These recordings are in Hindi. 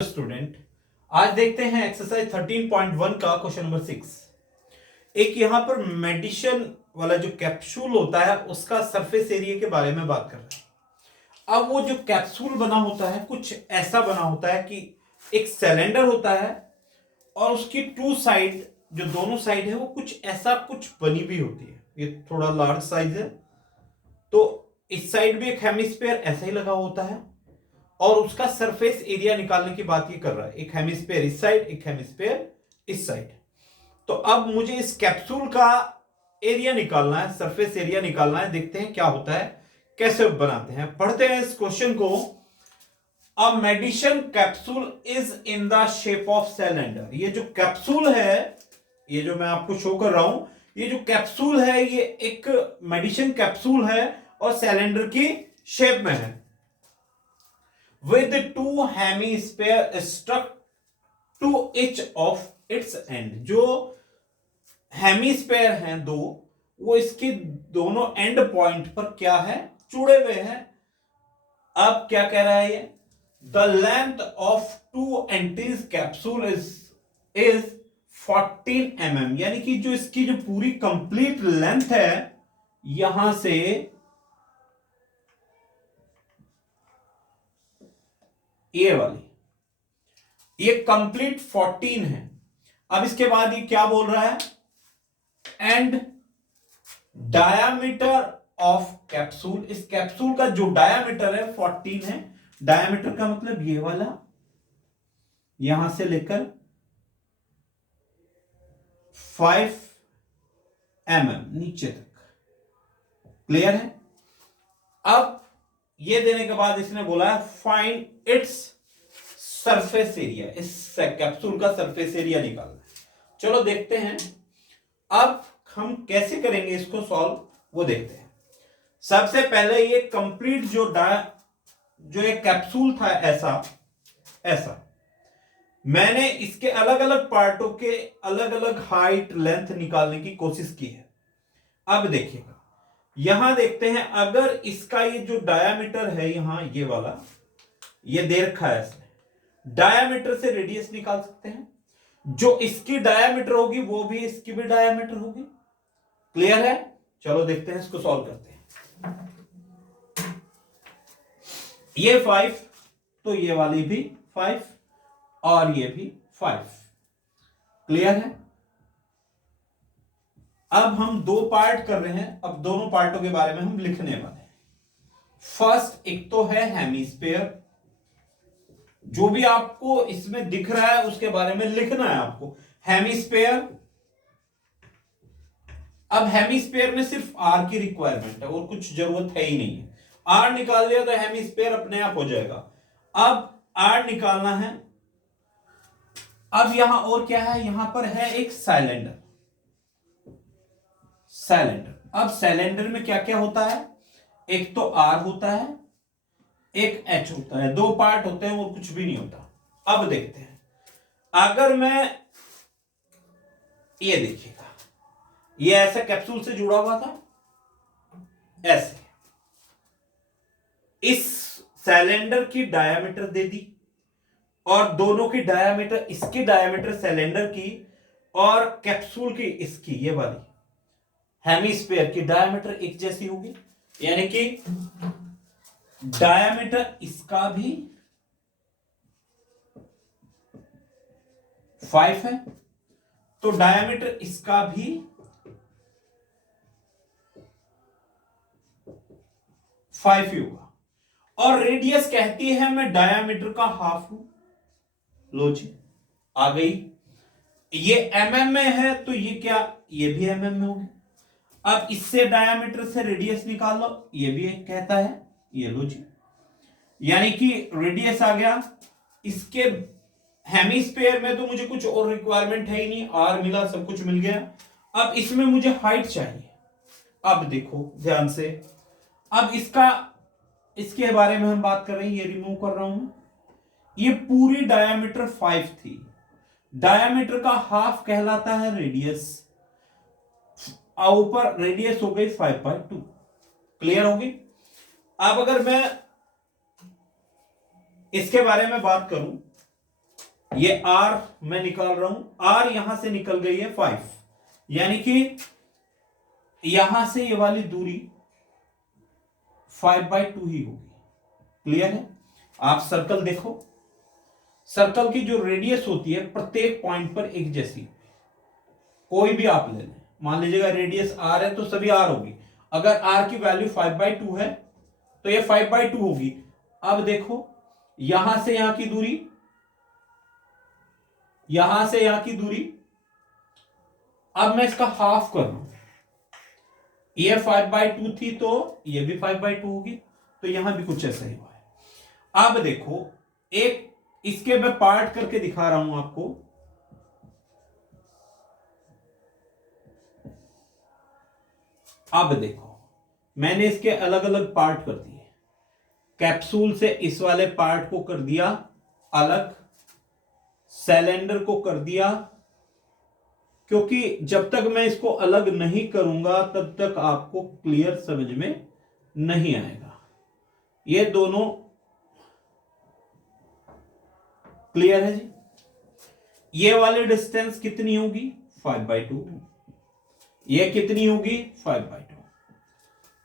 स्टूडेंट, आज देखते हैं एक्सरसाइज 13.1 का क्वेश्चन नंबर 6। एक यहां पर मेडिसिन वाला जो कैप्सूल होता है उसका सरफेस एरिया के बारे में बात कर रहे हैं। अब वो जो कैप्सूल बना होता है कुछ ऐसा बना होता है कि एक सिलेंडर होता है और उसकी टू साइड, जो दोनों साइड है वो कुछ ऐसा कुछ बनी भी होती है। ये थोड़ा लार्ज साइज है, तो इस साइड भी एक हेमिस्फीयर ऐसा ही लगा होता है और उसका सरफेस एरिया निकालने की बात ये कर रहा है। एक हेमिस्फीयर इस साइड, एक हेमिस्फीयर इस साइड। तो अब मुझे इस कैप्सूल का एरिया निकालना है, सरफेस एरिया निकालना है। देखते हैं क्या होता है, कैसे बनाते हैं, पढ़ते हैं इस क्वेश्चन को। A medicine capsule is in the shape of cylinder. ये जो कैप्सूल है, ये जो मैं आपको शो कर रहा हूं, ये जो कैप्सूल है ये एक मेडिसिन कैप्सूल है और सिलेंडर की शेप में है, with two hemisphere stuck to each of its end। जो हेमिस्फेयर हैं दो, वो इसके दोनों एंड पॉइंट पर क्या है, जुड़े हुए हैं। अब क्या कह रहा है ये, the length of two antis capsule is 14 mm। यानी कि जो इसकी जो पूरी कंप्लीट लेंथ है यहां से ये वाली, ये कंप्लीट 14 है। अब इसके बाद ये क्या बोल रहा है, एंड डायामीटर ऑफ कैप्सूल। इस कैप्सूल का जो डायामीटर है 14 है। डायामीटर का मतलब ये वाला, यहां से लेकर 5 mm नीचे तक। क्लियर है। अब ये देने के बाद इसने बोला है फाइंड इट्स सरफेस एरिया। इस कैप्सूल का सरफेस एरिया निकालना है। चलो देखते हैं अब हम कैसे करेंगे इसको सॉल्व, वो देखते हैं। सबसे पहले ये कंप्लीट जो एक कैप्सूल था ऐसा मैंने इसके अलग अलग पार्टों के अलग अलग हाइट लेंथ निकालने की कोशिश की है। अब देखिएगा, यहां देखते हैं, अगर इसका ये जो डायामीटर है यहां ये वाला, ये दे रखा है इसने, डायामीटर से रेडियस निकाल सकते हैं। जो इसकी डायामीटर होगी वो भी इसकी भी डायामीटर होगी। क्लियर है। चलो देखते हैं, इसको सॉल्व करते हैं। ये 5, तो ये वाली भी 5 और ये भी 5। क्लियर है। अब हम दो पार्ट कर रहे हैं, अब दोनों पार्टों के बारे में हम लिखने वाले हैं। फर्स्ट एक तो है हेमिस्फीयर, जो भी आपको इसमें दिख रहा है उसके बारे में लिखना है आपको। हेमिस्फीयर, अब हेमिस्फीयर में सिर्फ आर की रिक्वायरमेंट है और कुछ जरूरत है ही नहीं है। आर निकाल लिया तो हेमिस्फीयर अपने आप हो जाएगा। अब आर निकालना है। अब यहां और क्या है, यहां पर है एक सिलेंडर। अब सिलेंडर में क्या क्या होता है, एक तो आर होता है, एक एच होता है, दो पार्ट होते हैं और कुछ भी नहीं होता। अब देखते हैं, अगर मैं ये देखिएगा, ये ऐसा कैप्सूल से जुड़ा हुआ था ऐसे, इस सिलेंडर की डायामीटर दे दी और दोनों की डायामीटर, इसकी डायामीटर सिलेंडर की और कैप्सूल की इसकी, ये वाली हेमिस्फीयर की डायामीटर एक जैसी होगी। यानी कि डायामीटर इसका भी 5 है, तो डायामीटर इसका भी 5 ही होगा। और रेडियस कहती है मैं डायामीटर का हाफ हूं। लो जी, आ गई। ये mm में है तो ये क्या, ये भी mm में होगी। अब इससे डायामीटर से रेडियस निकाल लो, ये भी एक कहता है, ये लो जी। यानी कि रेडियस आ गया। इसके हेमिस्फीयर में तो मुझे कुछ और रिक्वायरमेंट है ही नहीं, आर मिला, सब कुछ मिल गया। अब इसमें मुझे हाइट चाहिए। अब देखो ध्यान से, अब इसके बारे में हम बात कर रहे हैं, ये रिमूव कर रहा हूं। ये पूरी डायामीटर 5 थी, डायामीटर का हाफ कहलाता है रेडियस, ऊपर रेडियस हो गई 5/2। क्लियर होगी। अब अगर मैं इसके बारे में बात करूं, ये r मैं निकाल रहा हूं, r यहां से निकल गई है 5, यानी कि यहां से ये वाली दूरी 5/2 ही होगी। क्लियर है? आप सर्कल देखो, सर्कल की जो रेडियस होती है प्रत्येक पॉइंट पर एक जैसी, कोई भी आप ले लें, मान लीजिएगा रेडियस r है तो सभी r होगी। अगर r की वैल्यू 5/2 है तो ये 5/2 होगी। अब देखो यहां से यहां की दूरी, यहां से यहां की दूरी, अब मैं इसका हाफ कर रहा हूं, ये 5/2 थी तो ये भी 5/2 होगी, तो यहां भी कुछ ऐसा ही हुआ है। अब देखो एक इसके मैं पार्ट करके दिखा रहा हूं आपको। अब देखो मैंने इसके अलग अलग पार्ट कर दिए, कैप्सूल से इस वाले पार्ट को कर दिया अलग, सिलेंडर को कर दिया, क्योंकि जब तक मैं इसको अलग नहीं करूंगा तब तक आपको क्लियर समझ में नहीं आएगा। ये दोनों क्लियर है जी? ये वाली डिस्टेंस कितनी होगी? 5/2। ये कितनी होगी? 5/2।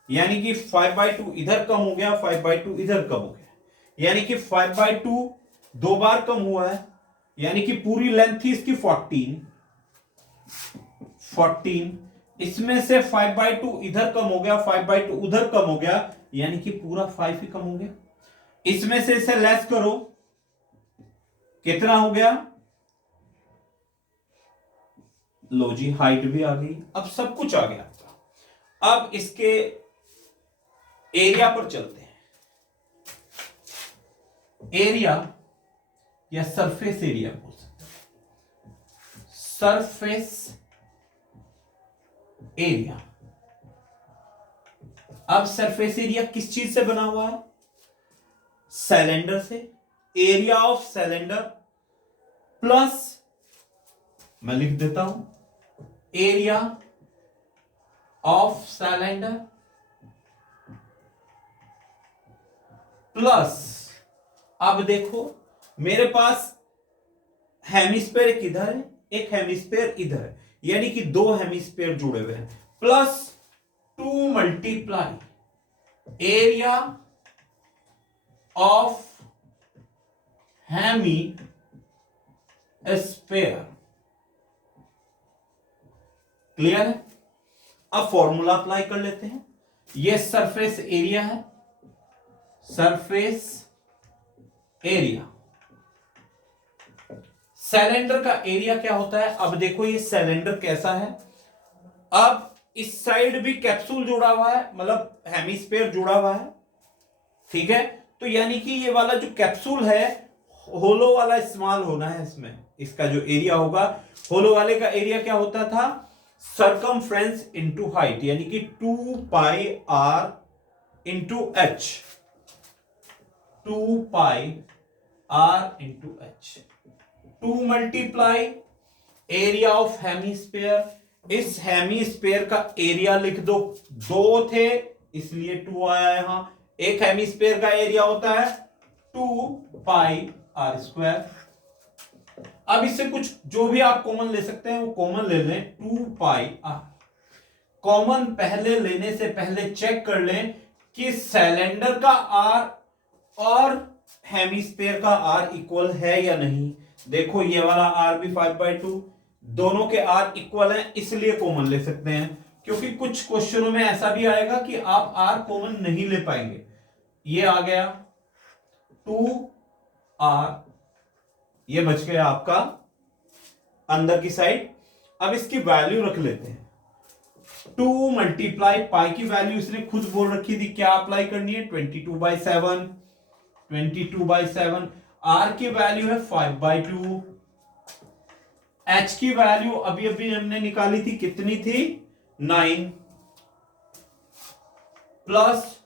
यानी कि 5/2 इधर कम हो गया, 5/2 इधर कम हो गया, यानी कि 5/2 दो बार कम हुआ है, यानी कि पूरी लेंथ थी इसकी 14, इसमें से 5/2 इधर कम हो गया, 5/2 उधर कम हो गया, यानी कि पूरा 5 ही कम हो गया। इसमें से इसे लेस करो, कितना हो गया? लो जी, हाइट भी आ गई, अब सब कुछ आ गया। अब इसके एरिया पर चलते हैं। एरिया या सरफेस एरिया बोल सकते हैं, सरफेस एरिया। अब सरफेस एरिया किस चीज से बना हुआ है? सिलेंडर से। एरिया ऑफ सिलेंडर प्लस, मैं लिख देता हूं, एरिया ऑफ सिलेंडर प्लस, अब देखो मेरे पास हेमिस्फीयर एक इधर है, एक हेमिस्फीयर इधर है, यानी कि दो हेमिस्फीयर जुड़े हुए हैं, plus 2 multiply area of hemisphere. Clear है? अब फॉर्मूला अप्लाई कर लेते हैं। यह सरफेस एरिया है, सरफेस एरिया। सिलेंडर का एरिया क्या होता है? अब देखो ये सिलेंडर कैसा है, अब इस साइड भी कैप्सूल जुड़ा हुआ है, मतलब हेमिस्फीयर जुड़ा हुआ है, ठीक है? तो यानी कि ये वाला जो कैप्सूल है होलो वाला इस्तेमाल होना है इसमें, इसका जो एरिया होगा, होलो वाले का एरिया क्या होता था? सर्कमफ्रेंस इंटू हाइट, यानी कि 2πr into H, 2πr into H. 2 multiply area of hemisphere, इस हेमिस्फीयर का एरिया लिख दो, दो थे इसलिए 2 आया यहां। एक हेमिस्फीयर का एरिया होता है 2πr²। अब इससे कुछ जो भी आप कॉमन ले सकते हैं वो कॉमन ले लें, 2πr। कॉमन पहले लेने से पहले चेक कर लें कि सिलेंडर का r और हेमिस्फीयर का r इक्वल है या नहीं। देखो ये वाला r भी 5/2, दोनों के r इक्वल हैं, इसलिए कॉमन ले सकते हैं, क्योंकि कुछ क्वेश्चनों में ऐसा भी आएगा कि आप r कॉमन नहीं ले पाएंगे। ये आ गया 2r, ये बच गया आपका अंदर की साइड। अब इसकी वैल्यू रख लेते हैं, 2 मल्टीप्लाई पाई की वैल्यू इसने खुद बोल रखी थी, क्या अप्लाई करनी है? 22/7, 22/7। r की वैल्यू है 5/2, h की वैल्यू अभी अभी हमने निकाली थी, कितनी थी? 9, प्लस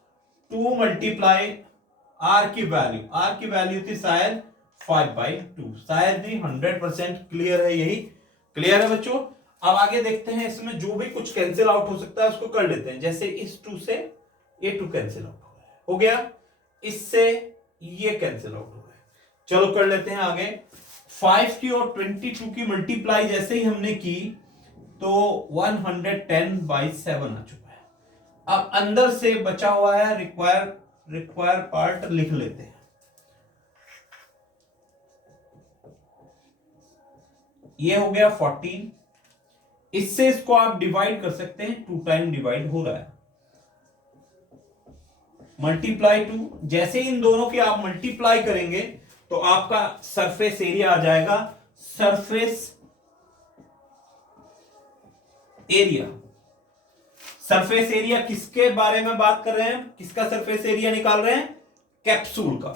2 मल्टीप्लाई r की वैल्यू थी शायद 5/2, शायद नहीं, 100% क्लियर है, यही क्लियर है बच्चों। अब आगे देखते हैं, इसमें जो भी कुछ कैंसिल आउट हो सकता है उसको कर लेते हैं। जैसे इस 2 से ये 2 कैंसिल आउट हो गया, इससे ये कैंसिल आउट हो गया। चलो कर लेते हैं आगे। 5 की और 22 की मल्टीप्लाई जैसे ही हमने की तो 110/7 आ चुका है। अब अंदर से बचा हुआ है रिक्वायर पार्ट लिख लेते हैं। ये हो गया 14। इससे इसको आप डिवाइड कर सकते हैं, 2 टाइम डिवाइड हो रहा है। मल्टीप्लाई 2, जैसे इन दोनों की आप मल्टीप्लाई करेंगे तो आपका सरफेस एरिया आ जाएगा। सरफेस एरिया किसके बारे में बात कर रहे हैं, किसका सरफेस एरिया निकाल रहे हैं? कैप्सूल का।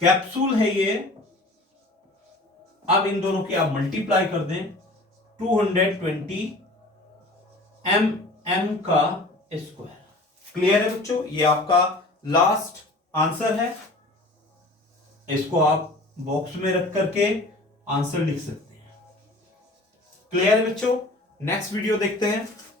कैप्सूल है ये। अब इन दोनों की आप मल्टीप्लाई कर दें, 220 mm का स्क्वायर। क्लियर है बच्चों? ये आपका लास्ट आंसर है। इसको आप बॉक्स में रख करके आंसर लिख सकते हैं। क्लियर है बच्चों? नेक्स्ट वीडियो देखते हैं।